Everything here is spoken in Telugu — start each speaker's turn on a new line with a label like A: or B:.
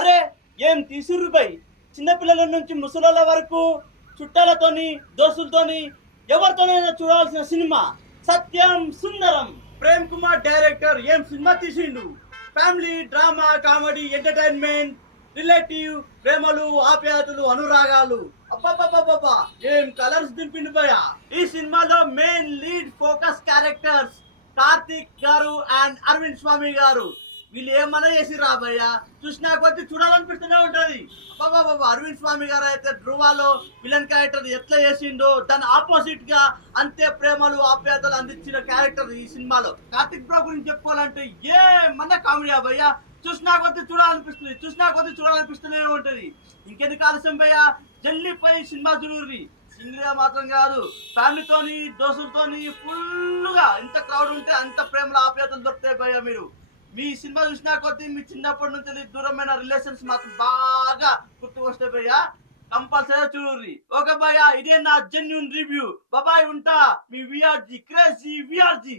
A: అరే ఏం తీసుర్రు బై? చిన్నపిల్లల నుంచి ముసలాల వరకు చుట్టాలతోని దోస్తులతోని ఎవరితోనైనా చూడాల్సిన సినిమా సత్యం సుందరం. ప్రేమ్ కుమార్ డైరెక్టర్ ఏం సినిమా తీసిండు? Family drama comedy entertainment relative ప్రేమలు ఆప్యాయతలు అనురాగాలు. అబ్బబ్బబ్బబ్బా ఏం కలర్స్ దింపిండు భయ ఈ సినిమాలో main lead focus characters Karthik గారు అండ్ అరవింద్ స్వామి గారు. వీళ్ళు ఏమన్నా చేసి రాబయ్యా చూసినా కొద్ది చూడాలనిపిస్తూనే ఉంటుంది. బాబా బాబా అరవింద్ స్వామి గారు అయితే ధ్రువాలో విలన్ క్యారెక్టర్ ఎట్లా చేసిండో దాని ఆపోజిట్గా అంతే ప్రేమలు ఆప్యాయతలు అందించిన క్యారెక్టర్ ఈ సినిమాలో. కార్తిక్ బ్రో గురించి చెప్పుకోవాలంటే ఏమన్నా కామెడీ అబ్బయ్యా చూసినా కొద్ది చూడాలనిపిస్తుంది చూసినా కొద్ది చూడాలనిపిస్తూనే ఉంటుంది. ఇంకెందుకు ఆలస్యం భయ్యా? జల్లి పోయి సినిమా చూడుర్రి. సింగిల్గా మాత్రం కాదు ఫ్యామిలీతోని దోస్తులతోని ఫుల్గా ఎంత క్రౌడ్ ఉంటే అంత ప్రేమల ఆప్యాయతలు దొరుకుతాయి భయ్యా మీరు. మీ సినిమా చూసినా కొద్దీ మీ చిన్నప్పటి నుంచి దూరమైన రిలేషన్స్ మాత్రం బాగా గుర్తుకొస్తే భయ్యా. కంపల్సరీ చూడండి ఓకే భయ్యా ఇదే నా జెన్యున్ రివ్యూ బాబాయ్ ఉంటా. మీ విఆర్జీ క్రేజీ విఆర్జీ